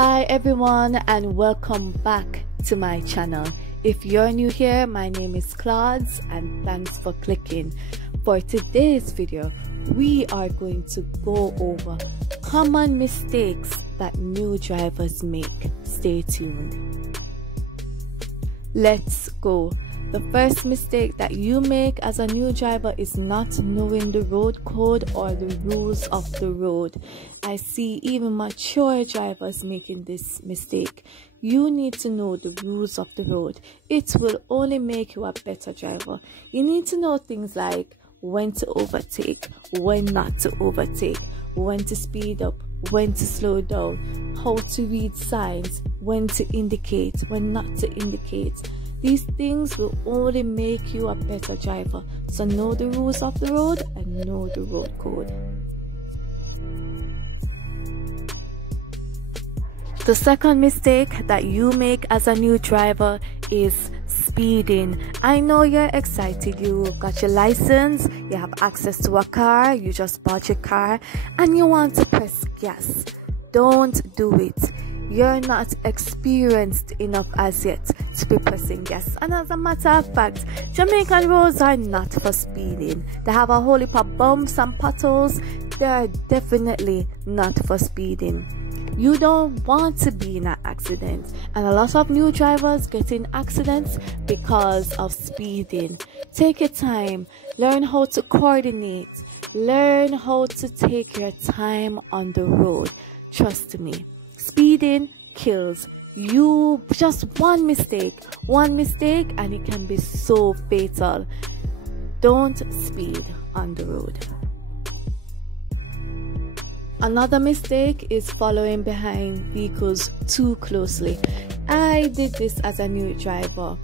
Hi everyone, and welcome back to my channel. If you're new here, my name is Claude and thanks for clicking. For today's video, we are going to go over common mistakes that new drivers make. Stay tuned. Let's go. The first mistake that you make as a new driver is not knowing the road code or the rules of the road. I see even mature drivers making this mistake. You need to know the rules of the road. It will only make you a better driver. You need to know things like when to overtake, when not to overtake, when to speed up, when to slow down, how to read signs, when to indicate, when not to indicate. These things will only make you a better driver. So know the rules of the road and know the road code. The second mistake that you make as a new driver is speeding. I know you're excited, you got your license, you have access to a car, you just bought your car and you want to press gas. Don't do it. You're not experienced enough as yet to be pressing gas. And as a matter of fact, Jamaican roads are not for speeding. They have a whole heap of bumps and potholes. They are definitely not for speeding. You don't want to be in an accident, and a lot of new drivers get in accidents because of speeding. Take your time, learn how to coordinate, learn how to take your time on the road. Trust me, speeding kills. You just one mistake and it can be so fatal. Don't speed on the road. Another mistake is following behind vehicles too closely. I did this as a new driver.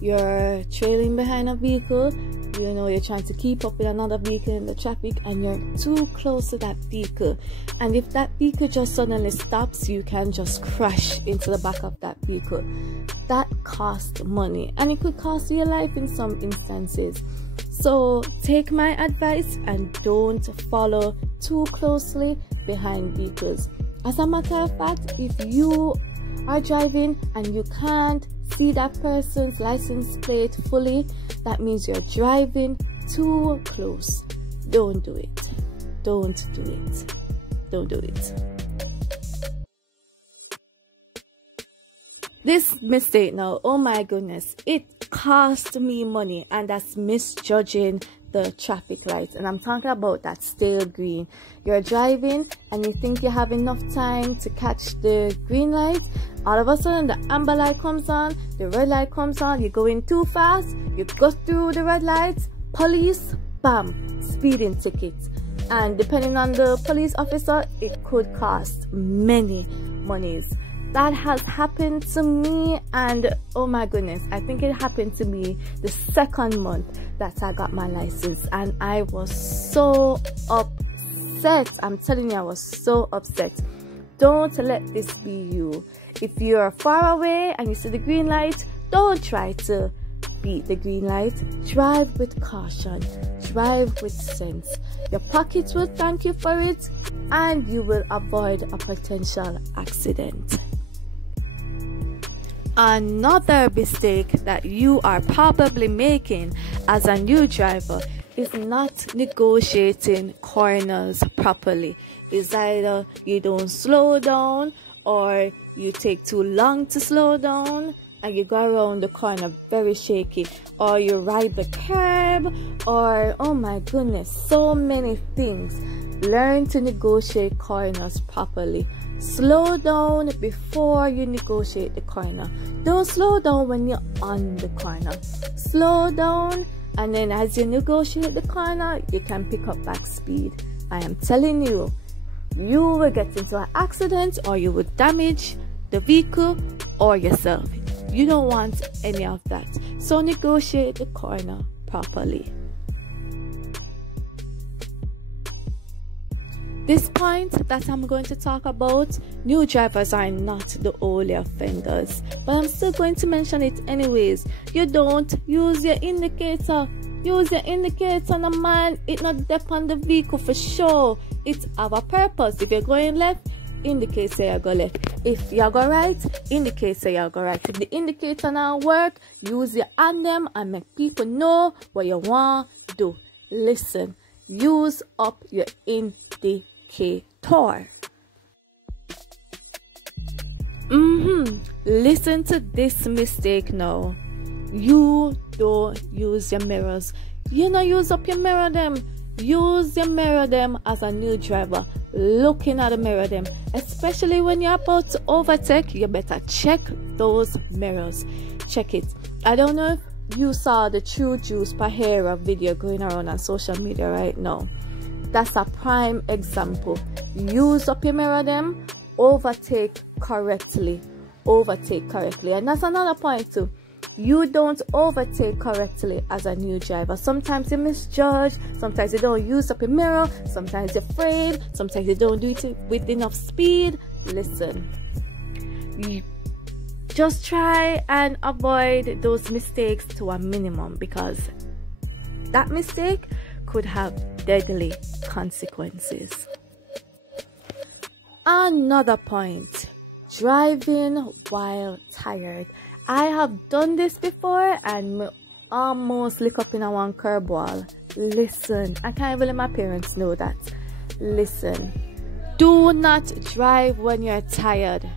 You're trailing behind a vehicle, you know, you're trying to keep up with another vehicle in the traffic and you're too close to that vehicle. And if that vehicle just suddenly stops, you can just crash into the back of that vehicle. That costs money and it could cost you your life in some instances. So take my advice and don't follow too closely behind vehicles. As a matter of fact, if you are driving and you can't see that person's license plate fully, that means you're driving too close. Don't do it. Don't do it. Don't do it. This mistake now, oh my goodness, it cost me money, and that's misjudging the traffic lights. And I'm talking about that stale green. You're driving and you think you have enough time to catch the green light. All of a sudden the amber light comes on, the red light comes on, you're going too fast, you go through the red lights, police, bam, speeding ticket. And depending on the police officer, it could cost many monies. That has happened to me, and oh my goodness, I think it happened to me the second month that I got my license, and I was so upset. I'm telling you, I was so upset. Don't let this be you. If you're far away and you see the green light, don't try to beat the green light. Drive with caution, drive with sense. Your pockets will thank you for it, and you will avoid a potential accident. Another mistake that you are probably making as a new driver is not negotiating corners properly. It's either you don't slow down or you take too long to slow down and you go around the corner very shaky, or you ride the curb, or oh my goodness, so many things. Learn to negotiate corners properly. Slow down before you negotiate the corner. Don't slow down when you're on the corner. Slow down, and then as you negotiate the corner, you can pick up back speed. I am telling you, you will get into an accident or you will damage the vehicle or yourself. You don't want any of that. So negotiate the corner properly. This point that I'm going to talk about, new drivers are not the only offenders, but I'm still going to mention it anyways. You don't use your indicator. Use your indicator, no man. It not depend on the vehicle for sure. It have a purpose. If you're going left, indicate say you go left. If you go right, indicate say you go right. If the indicator not work, use your hand them and make people know what you want to do. Listen, use up your indicator. Listen to this mistake now. You don't use your mirrors. You not use up your mirror them. Use your mirror them as a new driver. Looking at the mirror them, especially when you're about to overtake, you better check those mirrors. Check it. I don't know if you saw the True Juice Pahera video going around on social media right now. That's a prime example. Use up your mirror them. Overtake correctly. Overtake correctly. And that's another point too. You don't overtake correctly as a new driver. Sometimes you misjudge, sometimes you don't use up your mirror, sometimes you're afraid, sometimes you don't do it with enough speed. Listen, you just try and avoid those mistakes to a minimum, because that mistake could have deadly consequences. Another point, driving while tired. I have done this before and almost lick up in a one curb wall. Listen, I can't even let my parents know that. Listen, do not drive when you're tired.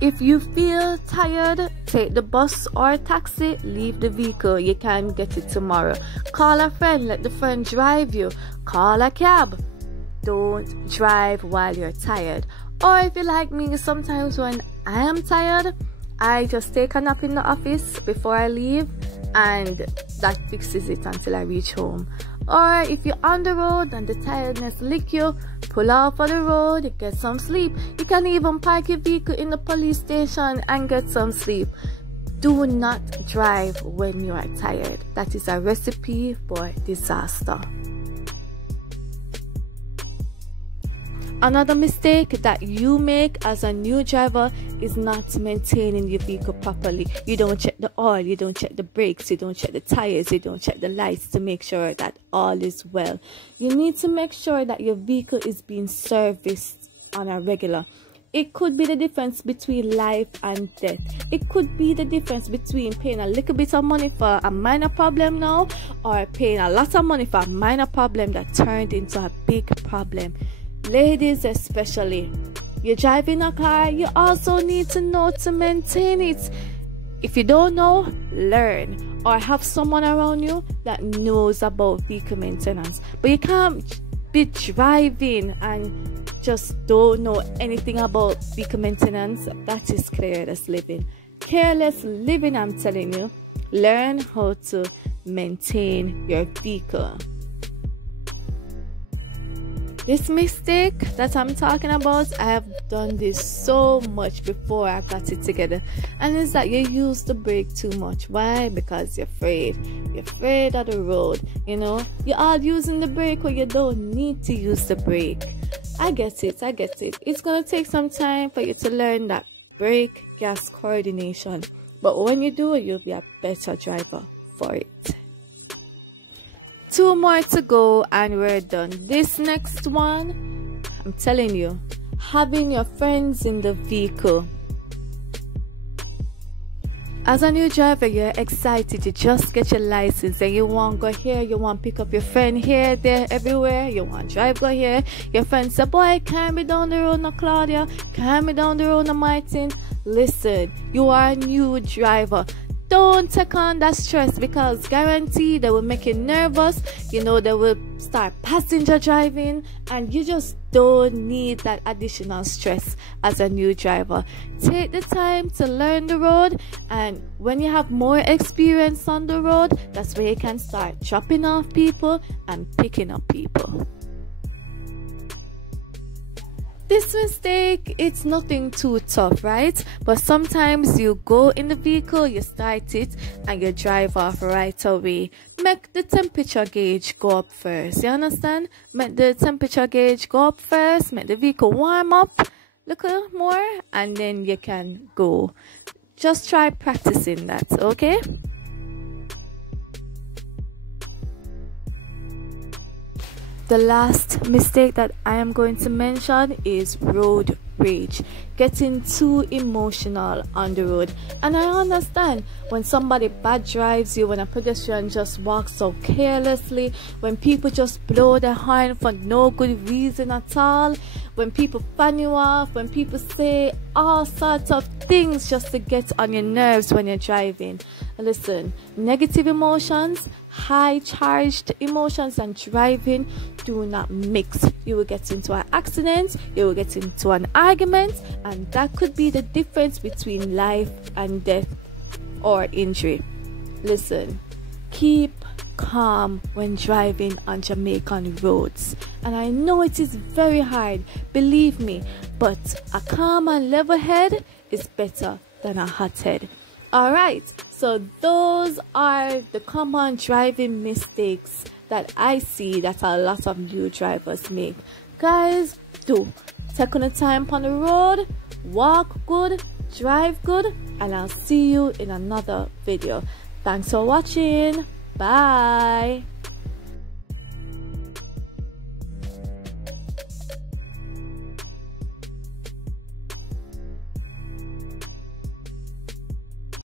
If you feel tired, take the bus or taxi, leave the vehicle. You can get it tomorrow. Call a friend, let the friend drive you. Call a cab. Don't drive while you're tired. Or if you like me, sometimes when I am tired, I just take a nap in the office before I leave, and that fixes it until I reach home. Or if you're on the road and the tiredness lick you, pull off of the road, get some sleep. You can even park your vehicle in the police station and get some sleep. Do not drive when you are tired. That is a recipe for disaster. Another mistake that you make as a new driver is not maintaining your vehicle properly. You don't check the oil, you don't check the brakes, you don't check the tires, you don't check the lights to make sure that all is well. You need to make sure that your vehicle is being serviced on a regular. It could be the difference between life and death. It could be the difference between paying a little bit of money for a minor problem now, or paying a lot of money for a minor problem that turned into a big problem. Ladies especially, you're driving a car, you also need to know to maintain it. If you don't know, learn, or have someone around you that knows about vehicle maintenance. But you can't be driving and just don't know anything about vehicle maintenance. That is careless living. Careless living, I'm telling you. Learn how to maintain your vehicle. This mistake that I'm talking about, I have done this so much before I got it together, and it's that you use the brake too much. Why? Because you're afraid. You're afraid of the road. You know, you're all using the brake when you don't need to use the brake. I get it. It's gonna take some time for you to learn that brake gas coordination, but when you do, you'll be a better driver for it. 2 more to go and we're done. This next one, I'm telling you, having your friends in the vehicle. As a new driver, you're excited. You just get your license and you want to go here, you want to pick up your friend here, there, everywhere. You want to drive, go here. Your friend say, boy, can't be down the road, no Claudia. Can't be down the road, no Martin. Listen, you are a new driver. Don't take on that stress, because guaranteed they will make you nervous. You know, they will start passenger driving, and you just don't need that additional stress as a new driver. Take the time to learn the road, and when you have more experience on the road, that's where you can start dropping off people and picking up people. This mistake, it's nothing too tough, right? But sometimes you go in the vehicle, you start it, and you drive off right away. Make the temperature gauge go up first. You understand? Make the temperature gauge go up first. Make the vehicle warm up a little more, and then you can go. Just try practicing that, okay? The last mistake that I am going to mention is road rage, getting too emotional on the road. And I understand when somebody bad drives you, when a pedestrian just walks so carelessly, when people just blow their horn for no good reason at all, when people fan you off, when people say all sorts of things just to get on your nerves when you're driving. Listen, negative emotions, high charged emotions and driving do not mix. You will get into an accident, you will get into an argument, and that could be the difference between life and death or injury. Listen, keep calm when driving on Jamaican roads. And I know it is very hard, believe me, but a calm and level head is better than a hot head. Alright, so those are the common driving mistakes that I see that a lot of new drivers make. Guys, do take on the time on the road, walk good, drive good, and I'll see you in another video. Thanks for watching. Bye.